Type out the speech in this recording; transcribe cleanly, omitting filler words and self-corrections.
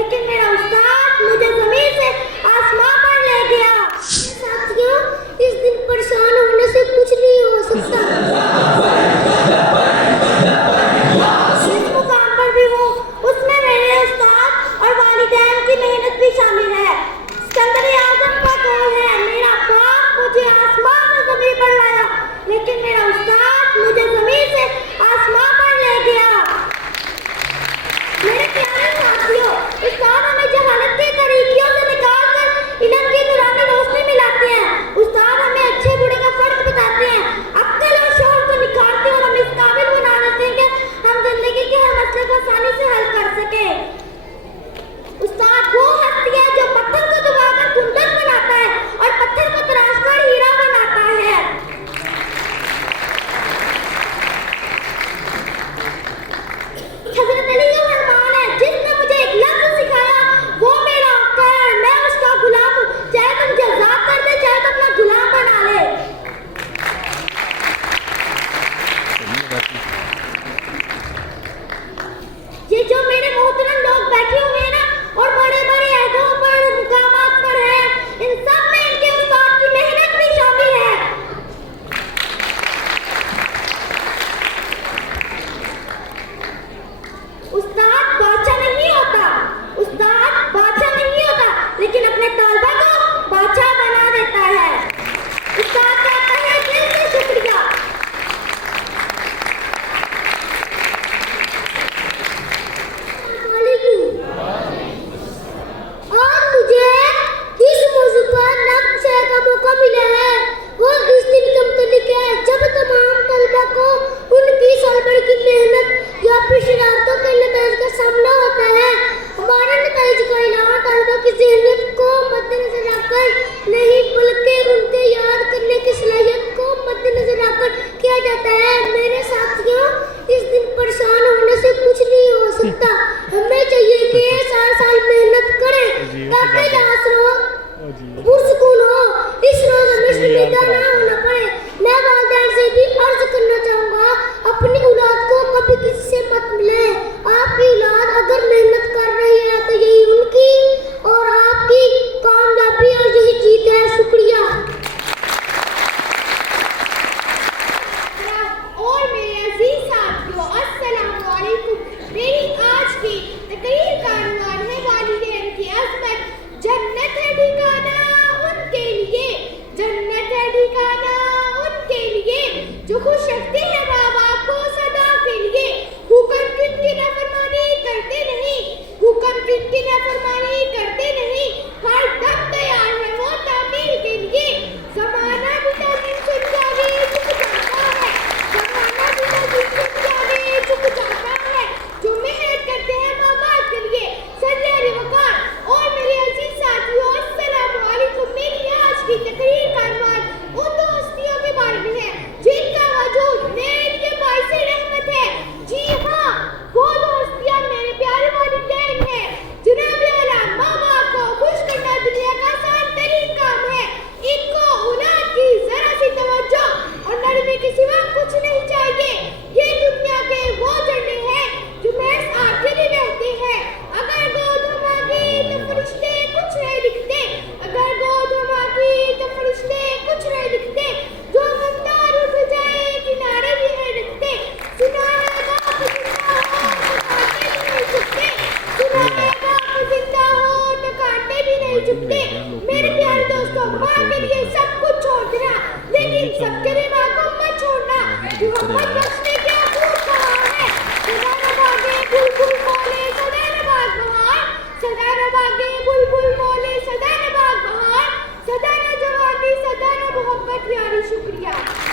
लेकिन मेरा उस्ताद मुझे जमीन से आसमां पर ले गया। साथियों, इस दिन परेशान होने से कुछ नहीं हो सकता। जिस मुकाम पर भी हूँ उसमें मेरे उस्ताद और वालिदैन की मेहनत भी शामिल है। सिकंदर आजम का कौल है, मेरा बाप मुझे आसमान से जमीन पर लाया, लेकिन मेरा उस्ताद मुझे जमीन से आसमां पर ले गया। मेरे प्यारे साथियों, उस्ताद हमें जहालत के तरीकों से निकालकर इल्म की नूरानी रोशनी में लाते हैं। उस्ताद हमें अच्छे बुरे का फर्क बताते हैं, अक्ल और शौक को निखारते हैं और हमें इस काबिल बना देते हैं कि हम जिंदगी के हर मसले को आसानी से हल कर सकें। उस्ताद वो हस्ती है जो पत्थर को दबाकर कुंदन बनाता है और पत्थर को तराशकर हीरा बनाता है। हज़रत अली का फरमान है, जिसने मुझे एक लफ्ज़ सिखाया वो मेरा आका है और मैं उसका गुलाम हूँ। चाहे तुम मुझे आज़ाद कर दे, चाहे तुम अपना गुलाम बना ले। ये जो मेरे मोहतरम लोग बैठे हुए हैं ना और बड़े बड़े अहदों पर मुकामात पर हैं, इन सब में इनके उस्ताद की मेहनत भी शामिल है। उस्ताद बादशाह नहीं होता, उस्ताद बादशाह नहीं होता, लेकिन अपने तालिबा को बादशाह बना देता है। उस्ताद कहता है दिल से शुक्रिया। और मुझे इस मौजू पर नक्शे का मौका मिला है, वो इस दिन का मुतालिक है जब तमाम तलबा को उनकी साल भर की मेहनत या फिर शरारतों के नतीजे का सामना होता है। हमारे नतीजे का ऐलान तलबा की ज़हनियत को मद्देनजर रखकर नहीं, बल्कि उनके याद करने की सलाहियत को मद्देनजर रखकर किया जाता है। मेरे साथियों, इस दिन परेशान होने से कुछ नहीं हो सकता। हमें चाहिए कि साल साल मेहनत करें ताकि पुरसकून हो, इस रोज हमें शर्मिंदा ना होना पड़े। मैं वालिदैन से भी अर्ज करना चाहूँगा, अपनी औलाद को कभी किसी से मत मिले। आपकी औलाद अगर मेहनत कर रही है तो यही उनकी और आपकी कामयाबी और यही जीत है। शुक्रिया। और मेरे अजीज साथियों, अस्सलाम वालेकुम। मेरी आज की तकरीर का उन्वान है वालिदैन की अज़मत। जन्नत है ठिकाना उनके लिए, जन्नत है ठिकाना उनके लिए जो खुश रखते हैं माँ बाप को सदा के लिए। हुक्म किनकी नाफरमानी करते नहीं, हुक्म किनकी नाफरमानी करते नहीं, हर दम तैयार है वो तामीर के लिए। ज़माना भी तालीम सुन जावे झुक जाता है, ज़माना भी तालीम सुन जावे झुक जाता है, जो मेहनत करते हैं माँ बाप के लिए। सल्लल्लाहु अलैहि वसल्लम। और मेरे अजीज साथियों, अस्सलाम वालेकुम। मेरी आज की तकरीर का उन्वान उन दो हस्तियों के बारे में है जिनका वजूद मेरे लिए बाइसे रहमत है। जी हाँ, वो दो हस्तियाँ मेरे प्यारे वालिदैन हैं। जनाब आला माँ बाप को खुश करना दुनिया का आसान तरीन काम है। इनको औलाद की जरा सी तवज्जो और नरमी के सिवा कुछ नहीं चाहिए। ये दुनिया के वो झंडे हैं जो महज आपके लिए रहते हैं। अगर गोद मांगी तो फरिश्ते कुछ नहीं लिखते, अगर गोद मांगी तो फरिश्ते कुछ नहीं लिखते। जो गमदार उठ जाए किनारे भी नहीं रखते। सुना है बाप जिंदा हो तो कांटे भी नहीं झुकते, सुना है बाप जिंदा हो तो कांटे भी नहीं झुकते। मेरे प्यारे दोस्तों, माँ के लिए सब कुछ छोड़ देना, लेकिन सबके लिए माँ को मत छोड़ना। मोहम्मद बख्श ने क्या खूब कहा है, सदा न भागे बुलबुल बोले सदा न भाग बहार, सदा न भागे बुलबुल बोले सदा न भाग बहार, सदा न जवानी सदा न मोहब्बत यारी। शुक्रिया।